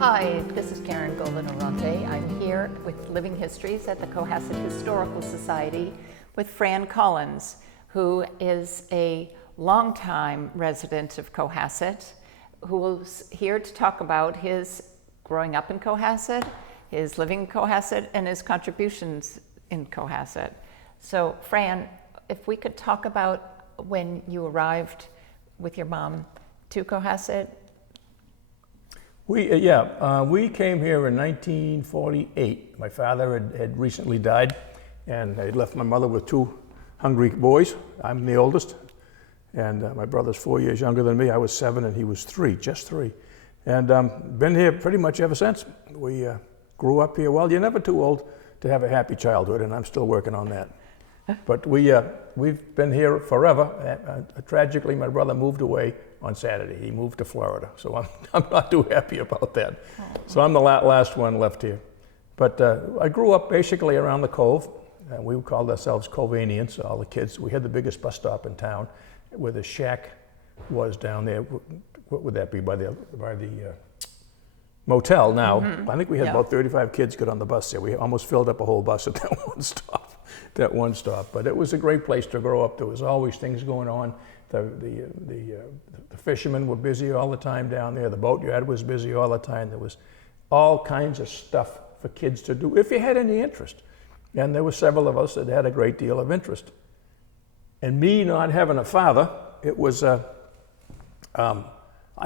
Hi, this is Karen Golden-Arante. I'm here with Living Histories at the Cohasset Historical Society with Fran Collins, who is a longtime resident of Cohasset, who is here to talk about his growing up in Cohasset, his living in Cohasset, and his contributions in Cohasset. So, Fran, if we could talk about when you arrived with your mom to Cohasset. We came here in 1948. My father had recently died, and I had left my mother with two hungry boys. I'm the oldest, and my brother's 4 years younger than me. I was 7 and he was 3, just 3. And been here pretty much ever since. We grew up here. Well, you're never too old to have a happy childhood, and I'm still working on that. But we've been here forever. Tragically, my brother moved away on Saturday. He moved to Florida, so I'm not too happy about that. So I'm the last one left here. But I grew up basically around the Cove. We called ourselves Covanians, all the kids. We had the biggest bus stop in town, where the shack was down there. What would that be, by the motel now? Mm-hmm. I think we had about 35 kids get on the bus there. We almost filled up a whole bus at that one stop. But it was a great place to grow up. There was always things going on. The fishermen were busy all the time down there. The boatyard was busy all the time. There was all kinds of stuff for kids to do if you had any interest. And there were several of us that had a great deal of interest. And me not having a father, it was I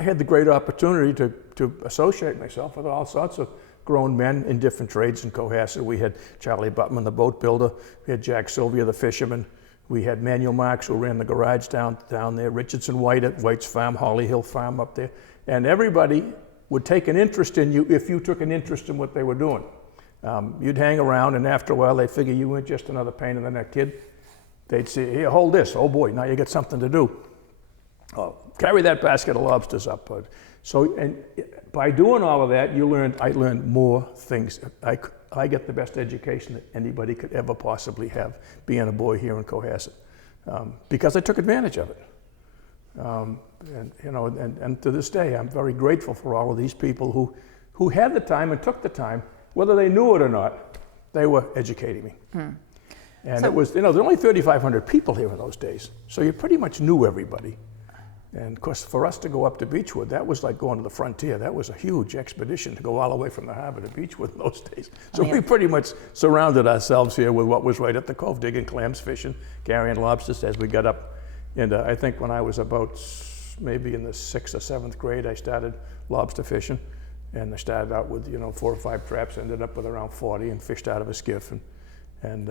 had the great opportunity to associate myself with all sorts of grown men in different trades in Cohasset. We had Charlie Butman, the boat builder. We had Jack Sylvia, the fisherman. We had Manuel Marks, who ran the garage down there. Richardson White at White's Farm, Holly Hill Farm up there. And everybody would take an interest in you if you took an interest in what they were doing. You'd hang around, and after a while, they'd figure you weren't just another pain in the neck kid. They'd say, here, hold this. Oh boy, now you got something to do. Oh, carry that basket of lobsters up. So, and by doing all of that, I learned more things. I get the best education that anybody could ever possibly have being a boy here in Cohasset, because I took advantage of it. And to this day, I'm very grateful for all of these people who had the time and took the time, whether they knew it or not. They were educating me. Mm. And so, it was, there were only 3,500 people here in those days, so you pretty much knew everybody. And of course, for us to go up to Beechwood, that was like going to the frontier. That was a huge expedition to go all the way from the harbor to Beechwood in those days. So we pretty much surrounded ourselves here with what was right at the Cove, digging clams, fishing, carrying lobsters as we got up. And I think when I was about maybe in the 6th or 7th grade, I started lobster fishing. And I started out with 4 or 5 traps, ended up with around 40, and fished out of a skiff. And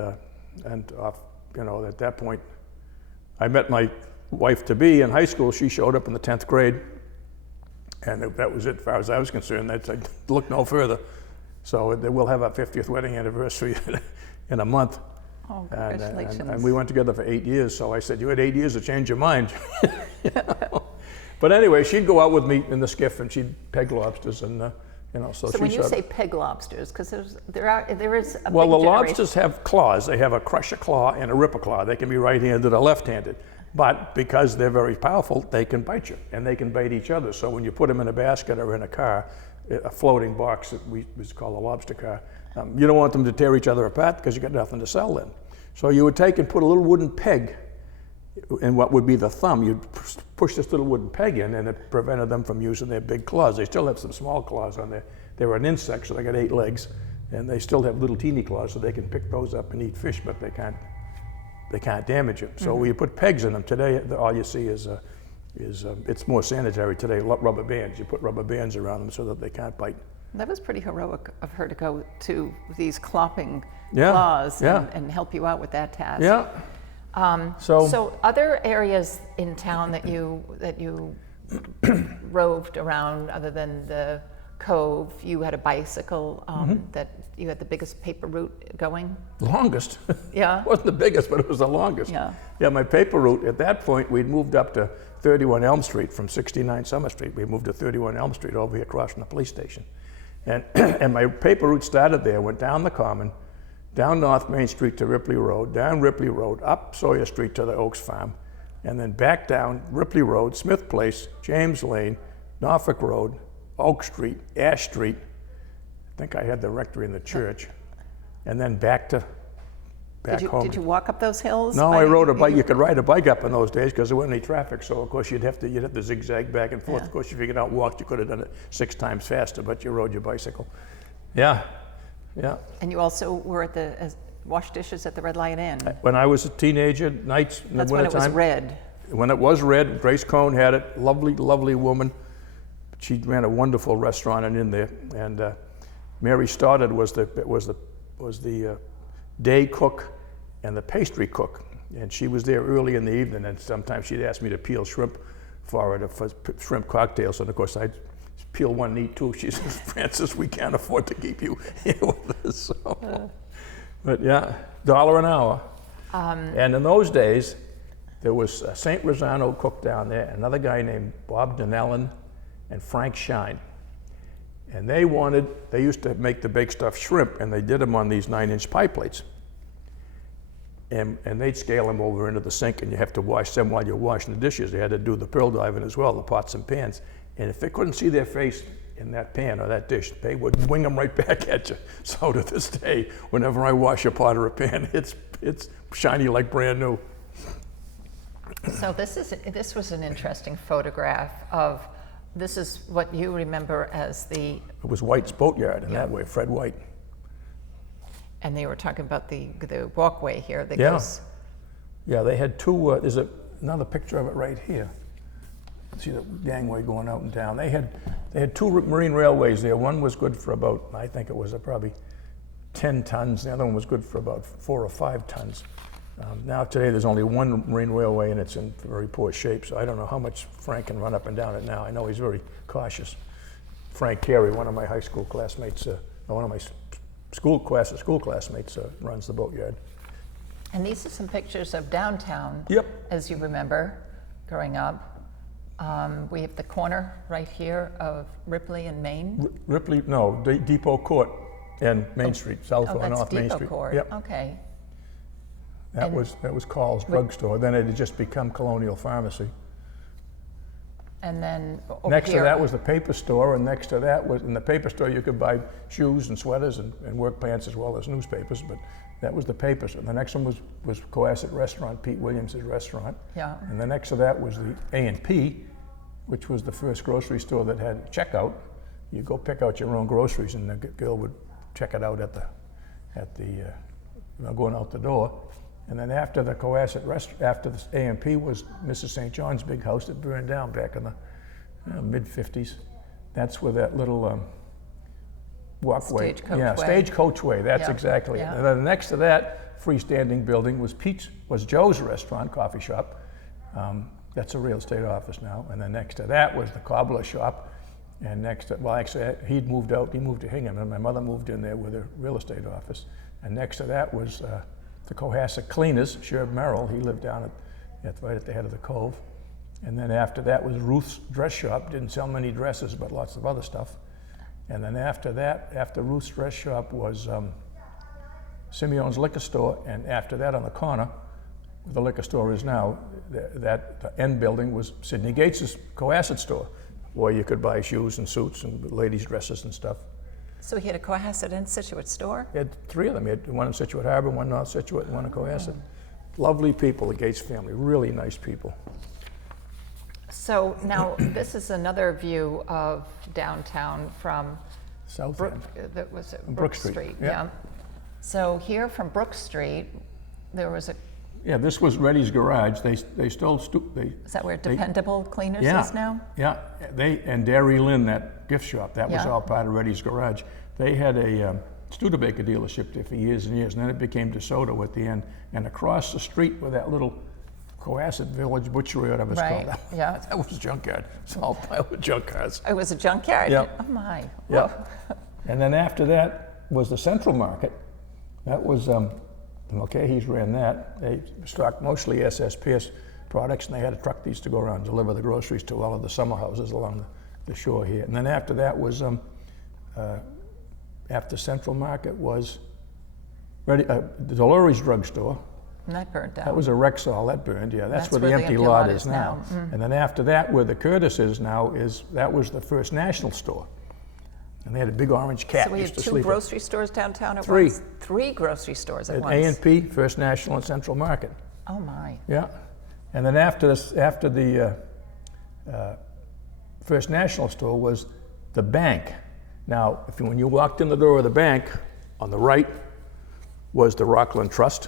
off, at that point, I met my wife-to-be in high school. She showed up in the 10th grade, and that was it as far as I was concerned. I looked no further. So we'll have our 50th wedding anniversary in a month. Oh, congratulations. And we went together for 8 years, so I said, you had 8 years to change your mind. But anyway, she'd go out with me in the skiff, and she'd peg lobsters, and So when you say peg lobsters, because there is a big generation. Well, the lobsters have claws. They have a crusher claw and a ripper claw. They can be right-handed or left-handed. But because they're very powerful, they can bite you, and they can bite each other. So when you put them in a basket or in a car, a floating box that we call a lobster car, you don't want them to tear each other apart because you got nothing to sell then. So you would take and put a little wooden peg in what would be the thumb. You'd push this little wooden peg in, and it prevented them from using their big claws. They still have some small claws on there. They're an insect, so they got 8 legs, and they still have little teeny claws, so they can pick those up and eat fish, but they can't damage them. So when you put pegs in them today, all you see is it's more sanitary today. Rubber bands. You put rubber bands around them so that they can't bite. That was pretty heroic of her to go to these clopping claws and help you out with that task. Yeah. So other areas in town that you roved around, other than the Cove, you had a bicycle that you had the biggest paper route going? Longest. Yeah. It wasn't the biggest, but it was the longest. Yeah. Yeah, my paper route, at that point, we'd moved up to 31 Elm Street from 69 Summer Street. We moved to 31 Elm Street over here across from the police station. And my paper route started there, went down the Common, down North Main Street to Ripley Road, down Ripley Road, up Sawyer Street to the Oaks Farm, and then back down Ripley Road, Smith Place, James Lane, Norfolk Road, Oak Street, Ash Street. I think I had the rectory in the church, and then back home. Did you walk up those hills? No, I rode a bike. You could ride a bike up in those days because there wasn't any traffic. So of course you'd have to zigzag back and forth. Yeah. Of course, if you get out and walked, you could have done it 6 times faster, but you rode your bicycle. Yeah, yeah. And you also were at the wash dishes at the Red Lion Inn. When I was a teenager, nights in That's the when it was wintertime. red. When it was red, Grace Cohn had it. Lovely, lovely woman. She ran a wonderful restaurant in there. And Mary Stoddard was the day cook and the pastry cook, and she was there early in the evening, and sometimes she'd ask me to peel shrimp for her for shrimp cocktails, and of course I'd peel one and eat two. She says, Francis, we can't afford to keep you here with us. So. But yeah, $1 an hour. And in those days, there was a St. Rosano cook down there, another guy named Bob Donnellan and Frank Shine. And they used to make the baked stuffed shrimp, and they did them on these 9-inch pie plates. And they'd scale them over into the sink, and you have to wash them while you're washing the dishes. They had to do the pearl diving as well, the pots and pans. And if they couldn't see their face in that pan or that dish, they would wing them right back at you. So to this day, whenever I wash a pot or a pan, it's shiny like brand new. So this was an interesting photograph of, this is what you remember as It was White's Boatyard in that way, Fred White. and they were talking about the walkway here that Yeah. goes. Yeah, they had two, there's another picture of it right here. See the gangway going out and down. They had 2 marine railways there. One was good for about, I think it was probably 10 tons. The other one was good for about 4 or 5 tons. Now today there's only one marine railway and it's in very poor shape, so I don't know how much Frank can run up and down it now. I know he's very cautious. Frank Carey, one of my high school classmates, one of my school classmates runs the boatyard. And these are some pictures of downtown. Yep. As you remember, growing up. We have the corner right here of Ripley and Main. Depot Court and Main Street, South or that's North Main Depot Street. Court. Yep. Okay. That was Carl's drugstore. Then it had just become Colonial Pharmacy. And then over Next here, to that was the paper store, and next to that was, in the paper store you could buy shoes and sweaters and work pants as well as newspapers, but that was the paper store. The next one was Cohasset Restaurant, Pete Williams' restaurant. Yeah. And the next to that was the A&P, which was the first grocery store that had checkout. You go pick out your own groceries, and the girl would check it out at the going out the door. And then after the Cohasset after the A&P was Mrs. St. John's big house that burned down back in the mid-50s. That's where that little walkway. Stagecoach yeah, Way. Stagecoach Way, that's Yeah, exactly it. yeah. And then next to that freestanding building was Joe's restaurant, coffee shop. That's a real estate office now. And then next to that was the cobbler shop. And next to, well, actually, he'd moved out, he moved to Hingham, and my mother moved in there with her real estate office. And next to that was the Cohasset Cleaners, Sherb Merrill. He lived down right at the head of the cove. And then after that was Ruth's Dress Shop. Didn't sell many dresses, but lots of other stuff. And then after that, after Ruth's Dress Shop was Simeon's Liquor Store. And after that, on the corner, where the liquor store is now, the end building was Sidney Gates's Cohasset store, where you could buy shoes and suits and ladies' dresses and stuff. So he had a Cohasset and Situate store? He had 3 of them. He had one in Situate Harbor, one North Situate, and one in Cohasset. Lovely people, the Gates family, really nice people. So now this is another view of downtown from South Brook, End. that was at Brook Brook Street, Street. yeah. Yeah. So here from Brook Street, there was a, Yeah, this was Reddy's Garage. They stole, is that where Dependable Cleaners yeah, is now? Yeah, and Dairy Lynn, that gift shop, that was Yeah. all part of Reddy's Garage. They had a Studebaker dealership there for years and years, and then it became DeSoto at the end. And across the street where that little Cohasset Village Butchery, whatever it's Right, called, yeah. that was a junkyard. It's all pile of junk cars. It was a junkyard? Yeah. Oh my. Yeah. Whoa. And then after that was the Central Market. That was, he's ran that. They stocked mostly SSPS products, and they had a truck that used to go around and deliver the groceries to all of the summer houses along the shore here. And then after that was, after Central Market was the Dolores drugstore, And that burnt down. That was a Rexall, that burned, yeah. That's where the empty lot is now. And then after that, where the Curtis is now, that was the First National store. And they had a big orange cat. So we had two grocery stores downtown at Three. once? Three grocery stores at once? A&P, First National, and Central Market. Oh my. Yeah. And then after the First National store was the bank. Now, when you walked in the door of the bank, on the right was the Rockland Trust,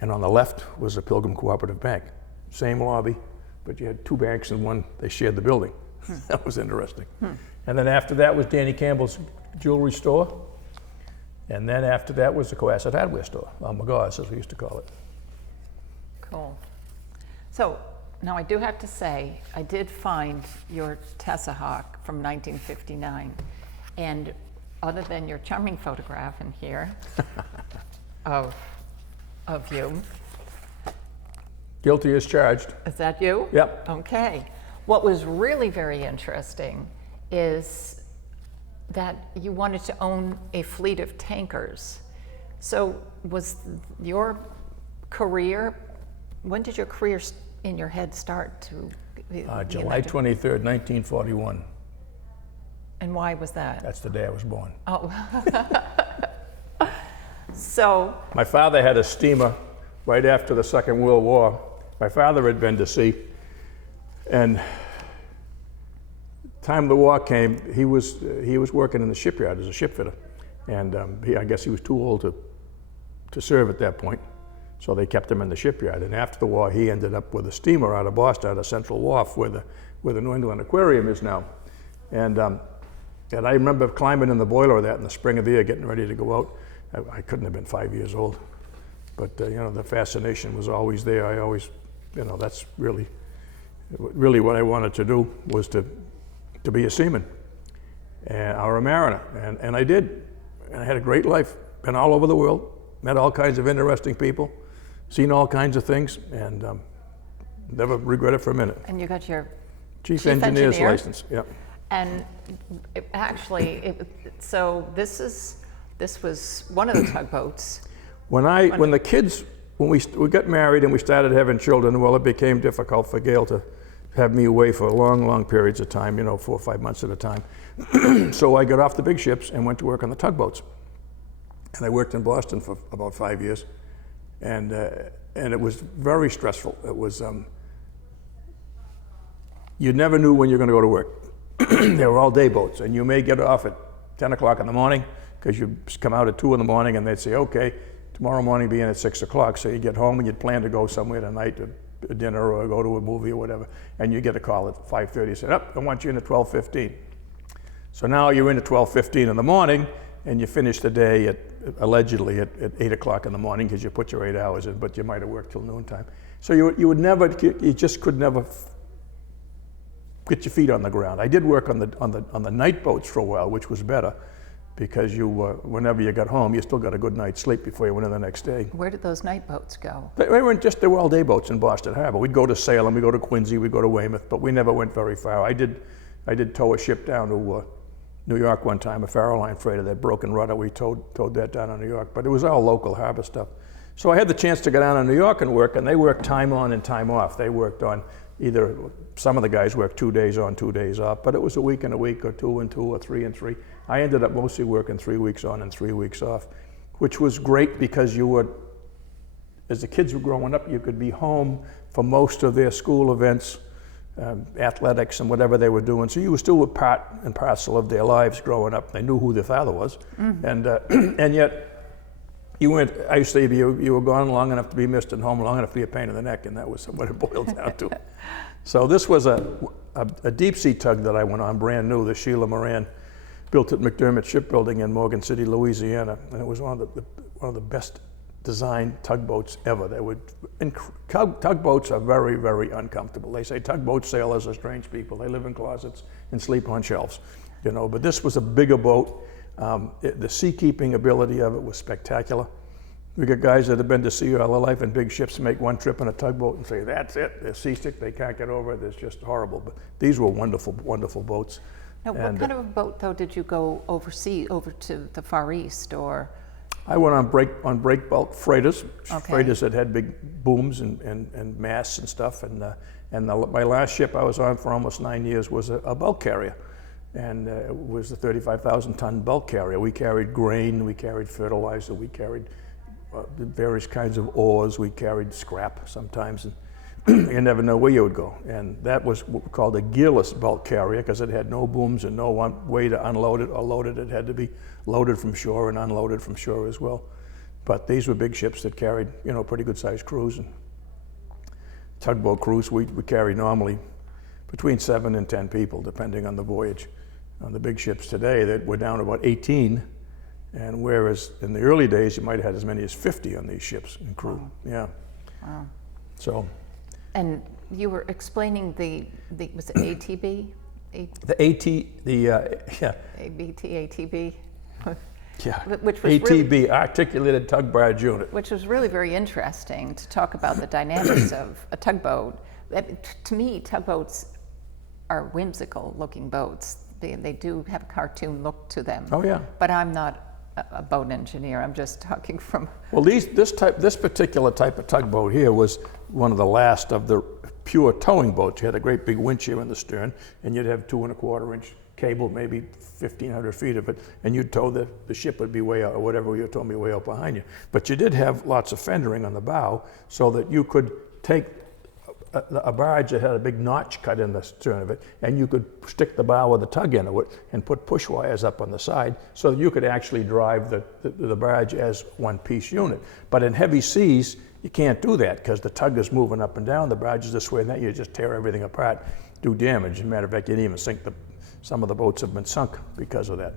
and on the left was the Pilgrim Cooperative Bank. Same lobby, but you had two banks in one. They shared the building. That was interesting. And then after that was Danny Campbell's jewelry store. And then after that was the Cohasset hardware store, McGaw's, as we used to call it. Cool. So now I do have to say, I did find your Tessahawk from 1959. And other than your charming photograph in here of you. Guilty as charged. Is that you? Yep. Okay. What was really very interesting is that you wanted to own a fleet of tankers. So was your career, when did your career in your head start to? July 23rd, 1941. And why was that? That's the day I was born. Oh. So. My father had a steamer right after the Second World War. My father had been to sea, and time the war came, he was working in the shipyard as a shipfitter, and I guess he was too old to serve at that point, so they kept him in the shipyard. And after the war, he ended up with a steamer out of Boston, out of Central Wharf, where the New England Aquarium is now, and I remember climbing in the boiler of that in the spring of the year, getting ready to go out. I couldn't have been 5 years old, but the fascination was always there. I always, that's really what I wanted to do, was to be a seaman or a mariner, and I did, and I had a great life. Been all over the world, met all kinds of interesting people, seen all kinds of things, and never regret it for a minute. And you got your chief engineer's license. Yep. And so this was one of the tugboats. When we got married and we started having children, well, it became difficult for Gail to have me away for long periods of time, 4 or 5 months at a time. So I got off the big ships and went to work on the tugboats. And I worked in Boston for about 5 years, and it was very stressful. It was, you never knew when you were going to go to work. They were all day boats, and you may get off at 10 o'clock in the morning, because you come out at 2 in the morning, and they'd say, okay, tomorrow morning be in at 6 o'clock. So you get home and you'd plan to go somewhere tonight to a dinner or go to a movie or whatever, and you get a call at 5:30, said, I want you in at 12:15. So now you're in at 12:15 in the morning, and you finish the day allegedly at 8 o'clock in the morning, because you put your 8 hours in, but you might have worked till noontime. So you just could never get your feet on the ground. I did work on the night boats for a while, which was better, because whenever you got home, you still got a good night's sleep before you went in the next day. Where did those night boats go? They were all day boats in Boston Harbor. We'd go to Salem, we'd go to Quincy, we'd go to Weymouth, but we never went very far. I did tow a ship down to New York one time, a Farallon freighter, that broken rudder. We towed that down to New York, but it was all local harbor stuff. So I had the chance to go down to New York and work, and they worked time on and time off. They worked on some of the guys worked 2 days on, 2 days off, but it was a week and a week, or 2 and 2, or 3 and 3. I ended up mostly working 3 weeks on and 3 weeks off, which was great, because as the kids were growing up, you could be home for most of their school events, athletics and whatever they were doing. So you were still a part and parcel of their lives growing up. They knew who their father was. And yet you weren't, I used to say, you were gone long enough to be missed and home long enough to be a pain in the neck, and that was what it boiled down to. So this was a deep sea tug that I went on, brand new, the Sheila Moran, built at McDermott Shipbuilding in Morgan City, Louisiana, and it was one of the best designed tugboats ever. Tugboats are very, very uncomfortable. They say tugboat sailors are strange people. They live in closets and sleep on shelves, but this was a bigger boat. The seakeeping ability of it was spectacular. We got guys that have been to sea all their life in big ships, make one trip in a tugboat and say, that's it, they're seasick, they can't get over it, it's just horrible. But these were wonderful, wonderful boats. Now, what kind of a boat, though, did you go overseas, over to the Far East, or? I went on break bulk freighters, Okay. freighters that had big booms and masts and stuff. My last ship I was on for almost 9 years was a bulk carrier, and it was a 35,000-ton bulk carrier. We carried grain, we carried fertilizer, we carried various kinds of ores, we carried scrap sometimes, and you never know where you would go. And that was what we called a gearless bulk carrier because it had no booms and no one way to unload it or load it. It had to be loaded from shore and unloaded from shore as well. But these were big ships that carried, pretty good sized crews. And tugboat crews, we carry normally between 7 and 10 people, depending on the voyage. On the big ships today, we're down to about 18. And whereas in the early days, you might have had as many as 50 on these ships in crew. Wow. Yeah. Wow. So. And you were explaining was it ATB? Yeah. ABT, ATB? Yeah. Which was ATB, Articulated Tug Barge Unit. Which was really very interesting to talk about the dynamics of a tugboat. To me, tugboats are whimsical looking boats. They do have a cartoon look to them. Oh yeah. But I'm not a boat engineer. I'm just talking from. Well, this particular type of tugboat here was one of the last of the pure towing boats. You had a great big winch here in the stern, and you'd have 2 1/4 inch cable, maybe 1,500 feet of it, and you'd tow the ship would be way out, or whatever you told me, way out behind you. But you did have lots of fendering on the bow, so that you could take a barge that had a big notch cut in the stern of it, and you could stick the bow of the tug into it and put push wires up on the side so that you could actually drive the barge as one piece unit. But in heavy seas, you can't do that because the tug is moving up and down, the barge is this way and that, you just tear everything apart, do damage. As a matter of fact, you didn't even sink some of the boats have been sunk because of that.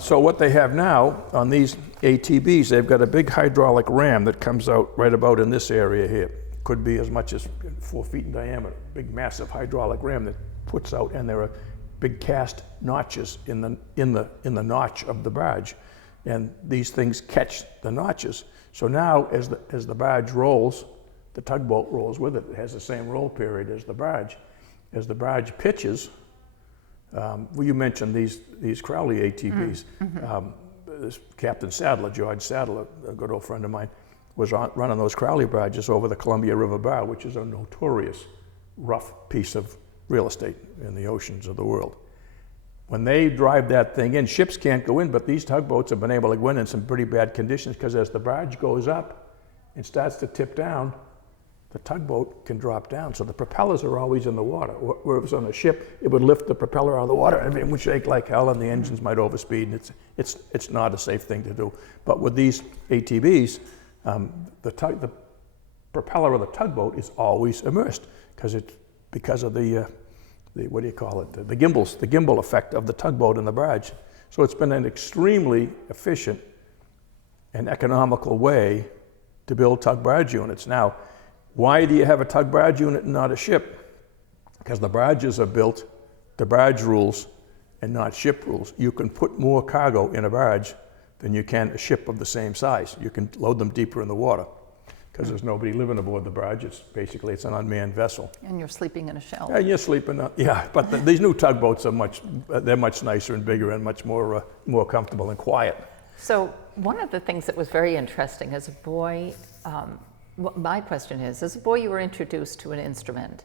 So what they have now on these ATBs, they've got a big hydraulic ram that comes out right about in this area here. Could be as much as 4 feet in diameter, big massive hydraulic ram that puts out, and there are big cast notches in the notch of the barge, and these things catch the notches. So now as the barge rolls, the tugboat rolls with it. It has the same roll period as the barge. As the barge pitches, well, you mentioned these Crowley ATBs. This Captain Sadler, George Sadler, a good old friend of mine, was running those Crowley barges over the Columbia River Bar, which is a notorious rough piece of real estate in the oceans of the world. When they drive that thing in, ships can't go in, but these tugboats have been able to go in some pretty bad conditions because as the barge goes up and starts to tip down, the tugboat can drop down. So the propellers are always in the water. Where it was on a ship, it would lift the propeller out of the water and it would shake like hell and the engines might overspeed, and it's not a safe thing to do. But with these ATBs, the propeller of the tugboat is always immersed because of the what do you call it? The gimbal effect of the tugboat and the barge. So it's been an extremely efficient and economical way to build tug barge units. Now, why do you have a tug barge unit and not a ship? Because the barges are built to barge rules and not ship rules. You can put more cargo in a barge than you can a ship of the same size. You can load them deeper in the water because there's nobody living aboard the barge. It's an unmanned vessel. And you're sleeping in a shell. And you're sleeping, but these new tugboats are they're much nicer and bigger and much more comfortable and quiet. So one of the things that was very interesting as a boy, my question is, as a boy you were introduced to an instrument,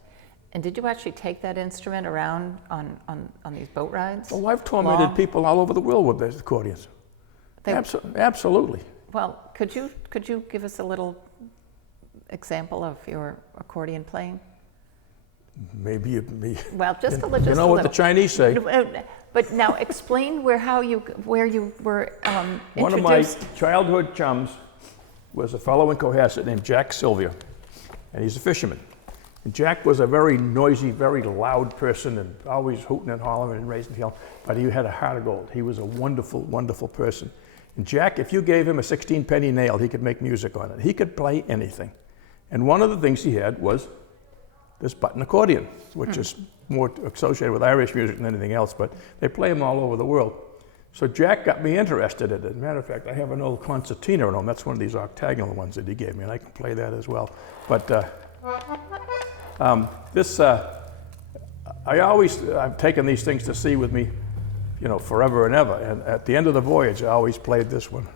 and did you actually take that instrument around on these boat rides? Well, I've tormented people all over the world with these accordions. Absolutely. Well, could you give us a little example of your accordion playing? Maybe. Well, just what the Chinese say. But now explain where you were introduced. One of my childhood chums was a fellow in Cohasset named Jack Sylvia, and he's a fisherman. And Jack was a very noisy, very loud person, and always hooting and hollering and raising hell. But he had a heart of gold. He was a wonderful, wonderful person. And Jack, if you gave him a 16-penny nail, he could make music on it. He could play anything. And one of the things he had was this button accordion, which is more associated with Irish music than anything else, but they play them all over the world. So Jack got me interested in it. As a matter of fact, I have an old concertina at home. That's one of these octagonal ones that he gave me, and I can play that as well. But I've taken these things to sea with me forever and ever. And at the end of the voyage, I always played this one.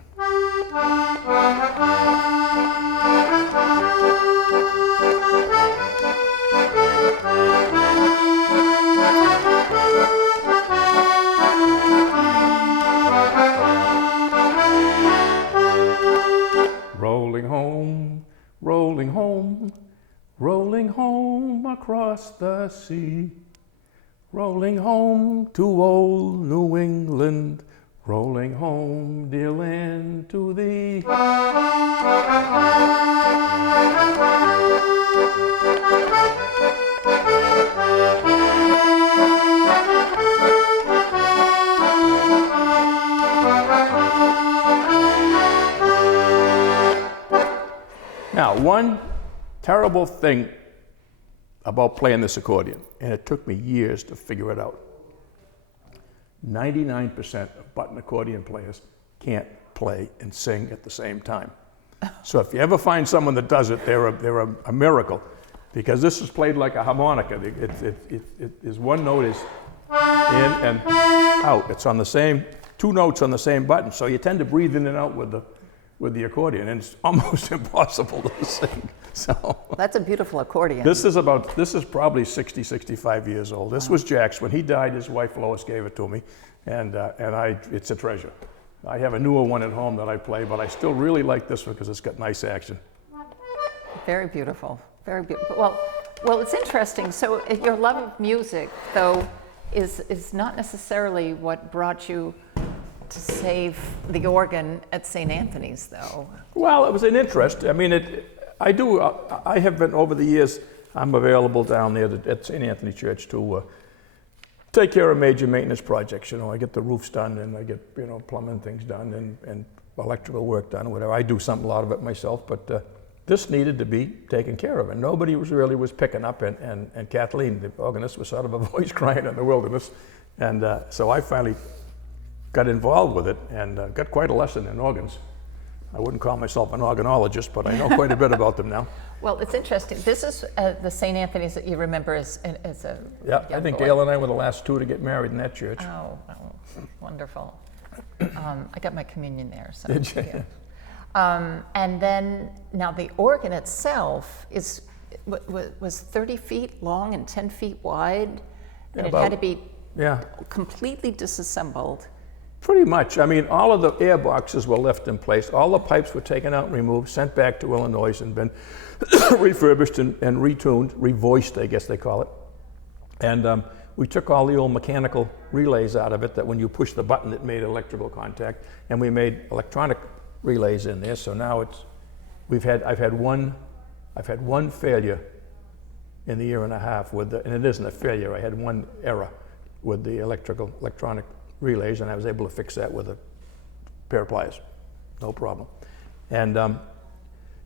Rolling home, rolling home, rolling home across the sea. Rolling home to old New England, rolling home, dear land, to thee. Now, one terrible thing about playing this accordion, and it took me years to figure it out. 99% of button accordion players can't play and sing at the same time. So if you ever find someone that does it, they're a miracle, because this is played like a harmonica. It is one note is in and out. It's on the same, two notes on the same button, so you tend to breathe in and out with the accordion, and it's almost impossible to sing. So that's a beautiful accordion. This is probably 60, 65 years old. This was Jack's. When he died, his wife Lois gave it to me, and it's a treasure. I have a newer one at home that I play, but I still really like this one because it's got nice action. Very beautiful, very beautiful. Well, it's interesting. So your love of music, though, is not necessarily what brought you to save the organ at St. Anthony's, though. Well, it was an interest. I mean, I have been, over the years, I'm available down there at St. Anthony Church to take care of major maintenance projects. I get the roofs done, and I get, plumbing things done, and electrical work done, whatever. I do a lot of it myself, but this needed to be taken care of, and nobody was picking up, and Kathleen, the organist, was sort of a voice crying in the wilderness, and so I finally got involved with it and got quite a lesson in organs. I wouldn't call myself an organologist, but I know quite a bit about them now. Well, it's interesting. This is the St. Anthony's that you remember as a yeah. I think Gail and I were the last two to get married in that church. Oh, wonderful. I got my communion there. So, did you? Yeah. And then now the organ itself was 30 feet long and 10 feet wide, and it had to be completely disassembled. Pretty much. I mean, all of the air boxes were left in place. All the pipes were taken out and removed, sent back to Illinois, and been refurbished and retuned, revoiced, I guess they call it. And we took all the old mechanical relays out of it, that when you push the button, it made electrical contact, and we made electronic relays in there. So now I've had one failure in the year and a half and it isn't a failure. I had one error with the electronic relays, and I was able to fix that with a pair of pliers, no problem. And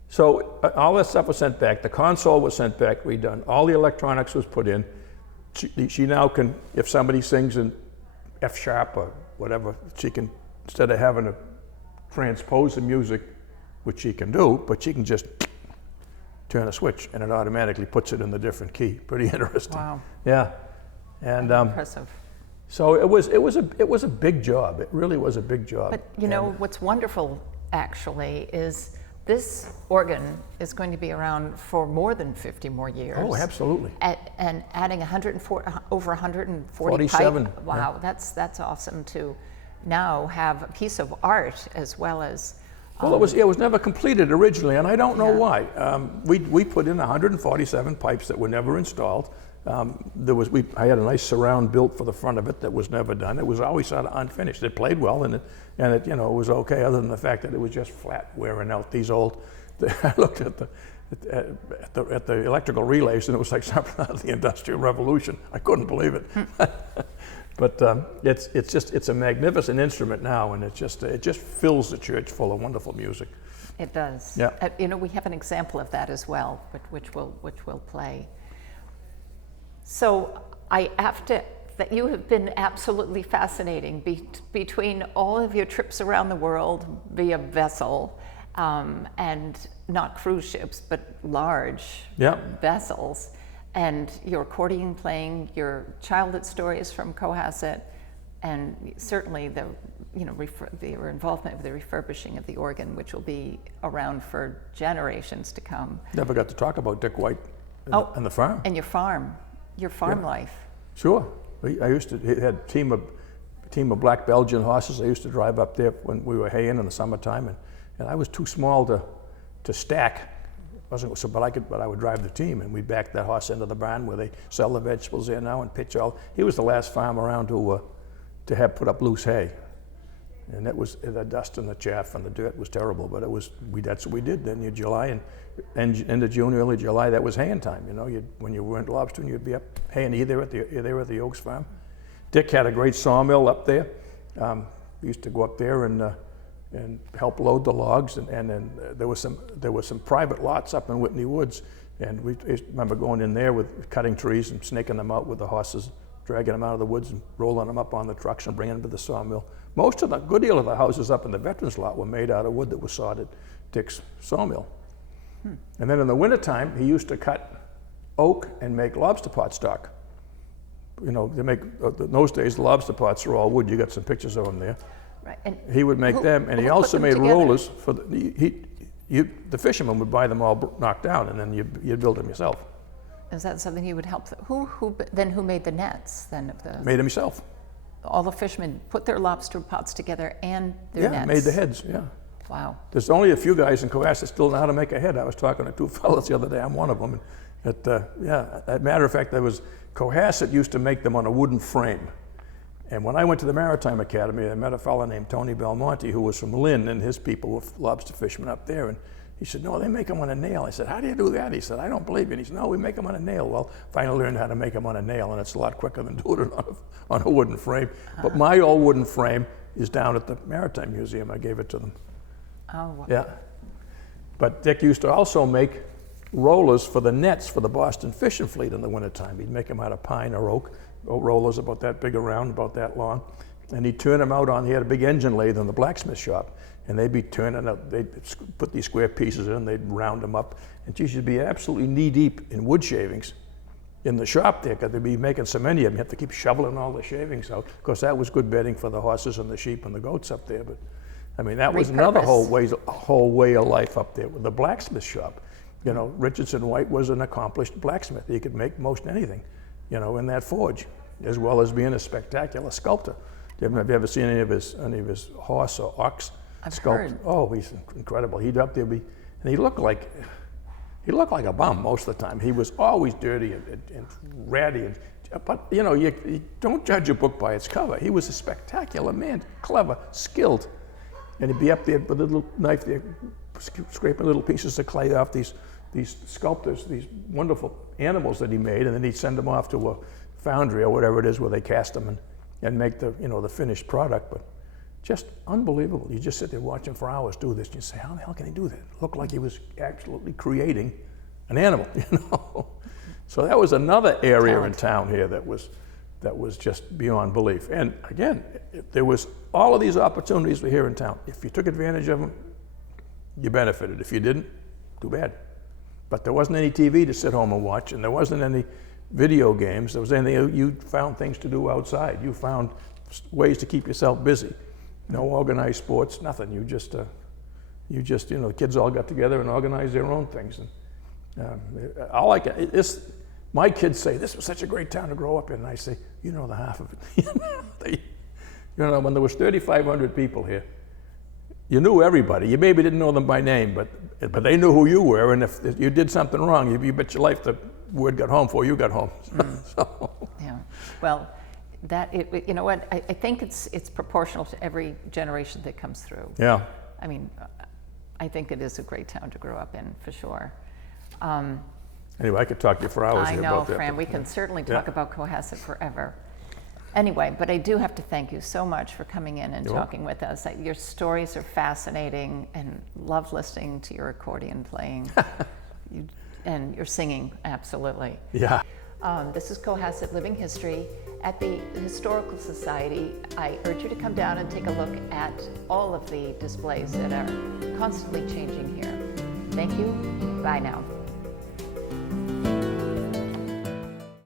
so all that stuff was sent back. The console was sent back, redone. All the electronics was put in. She now can, if somebody sings in F sharp or whatever, she can, instead of having to transpose the music, which she can do, but she can just turn a switch and it automatically puts it in the different key. Pretty interesting. Wow. Yeah. And impressive. So it was a big job. It really was a big job. But what's wonderful actually is this organ is going to be around for more than 50 more years. Oh, absolutely. And adding over 140 47. pipe. Wow, yeah. That's awesome to now have a piece of art as well as. Well, it was never completed originally, and I don't know why. We put in 147 pipes that were never installed. I had a nice surround built for the front of it that was never done. It was always sort of unfinished. It played well, and it was okay, other than the fact that it was just flat, wearing out. I looked at the electrical relays, and it was like something out of the Industrial Revolution. I couldn't believe it. But it's a magnificent instrument now, and it just fills the church full of wonderful music. It does. Yeah. We have an example of that as well, which we'll play. So that you have been absolutely fascinating between all of your trips around the world via vessel, and not cruise ships, but large vessels, and your accordion playing, your childhood stories from Cohasset, and certainly the their involvement with the refurbishing of the organ, which will be around for generations to come. Never got to talk about Dick White and the farm. And your farm life. Sure. I used to, he had a team of black Belgian horses. I used to drive up there when we were haying in the summertime, and I was too small to stack. But I would drive the team, and we'd back that horse into the barn where they sell the vegetables there now and pitch all. He was the last farm around to have put up loose hay, and it was the dust and the chaff and the dirt was terrible. But that's what we did. Then in July and end of June, early July, that was haying time. When you weren't lobstering, you'd be up haying either at the Oaks farm. Dick had a great sawmill up there. We used to go up there and help load the logs, and then there was some private lots up in Whitney Woods, and we remember going in there with cutting trees and snaking them out with the horses, dragging them out of the woods and rolling them up on the trucks and bringing them to the sawmill. Good deal of the houses up in the veterans lot were made out of wood that was sawed at Dick's sawmill. And then in the wintertime, he used to cut oak and make lobster pot stock. In those days, the lobster pots are all wood. You got some pictures of them there. Right. And he would make them, and he also made rollers for the fishermen would buy them all knocked down, and then you'd build them yourself. Is that something he would help? Who made the nets then of the? Made them himself. All the fishermen put their lobster pots together and their nets. Yeah, made the heads. Yeah. Wow. There's only a few guys in Cohasset still know how to make a head. I was talking to two fellas the other day. I'm one of them. As a matter of fact, Cohasset used to make them on a wooden frame. And when I went to the Maritime Academy, I met a fellow named Tony Belmonte, who was from Lynn, and his people were lobster fishermen up there. And he said, no, they make them on a nail. I said, how do you do that? He said, I don't believe you. And he said, no, we make them on a nail. Well, finally learned how to make them on a nail, and it's a lot quicker than doing it on a wooden frame. But my old wooden frame is down at the Maritime Museum. I gave it to them. Oh, wow. Yeah. But Dick used to also make rollers for the nets for the Boston fishing fleet in the wintertime. He'd make them out of pine or oak rollers about that big around, about that long. And he'd turn them out he had a big engine lathe in the blacksmith shop. And they'd be turning up, they'd put these square pieces in, they'd round them up. And geez, you'd be absolutely knee deep in wood shavings in the shop there, because they'd be making so many of them. You have to keep shoveling all the shavings out. Of course, that was good bedding for the horses and the sheep and the goats up there. But I mean, that was another whole way of life up there with the blacksmith shop. Richardson White was an accomplished blacksmith. He could make most anything, in that forge, as well as being a spectacular sculptor. Have you ever seen any of his horse or ox sculpt? Oh, he's incredible. He'd up there and he looked like a bum most of the time. He was always dirty and ratty. But you don't judge a book by its cover. He was a spectacular man, clever, skilled, and he'd be up there with a little knife there, scraping little pieces of clay off these sculptors, these wonderful animals that he made, and then he'd send them off to a foundry or whatever it is where they cast them and make the finished product. But just unbelievable. You just sit there watching for hours do this, and you say, how the hell can he do that? It looked like he was absolutely creating an animal, So that was another area in town here that was just beyond belief. And again, there was all of these opportunities were here in town. If you took advantage of them, you benefited. If you didn't, too bad. But there wasn't any TV to sit home and watch, and there wasn't any video games. There was anything. You found things to do outside. You found ways to keep yourself busy. No organized sports, nothing. You just the kids all got together and organized their own things. And my kids say, this was such a great town to grow up in. And I say, the half of it. When there was 3,500 people here, you knew everybody. You maybe didn't know them by name, but they knew who you were. And if you did something wrong, you bet your life the word got home before you got home. So. Yeah. Well, you know what? I think it's proportional to every generation that comes through. Yeah. I mean, I think it is a great town to grow up in, for sure. Anyway, I could talk to you for hours here about that. I know, Fran. We can certainly talk about Cohasset forever. Anyway, but I do have to thank you so much for coming in and talking with us. Your stories are fascinating, and love listening to your accordion playing and your singing, absolutely. Yeah. This is Cohasset Living History at the Historical Society. I urge you to come down and take a look at all of the displays that are constantly changing here. Thank you. Bye now.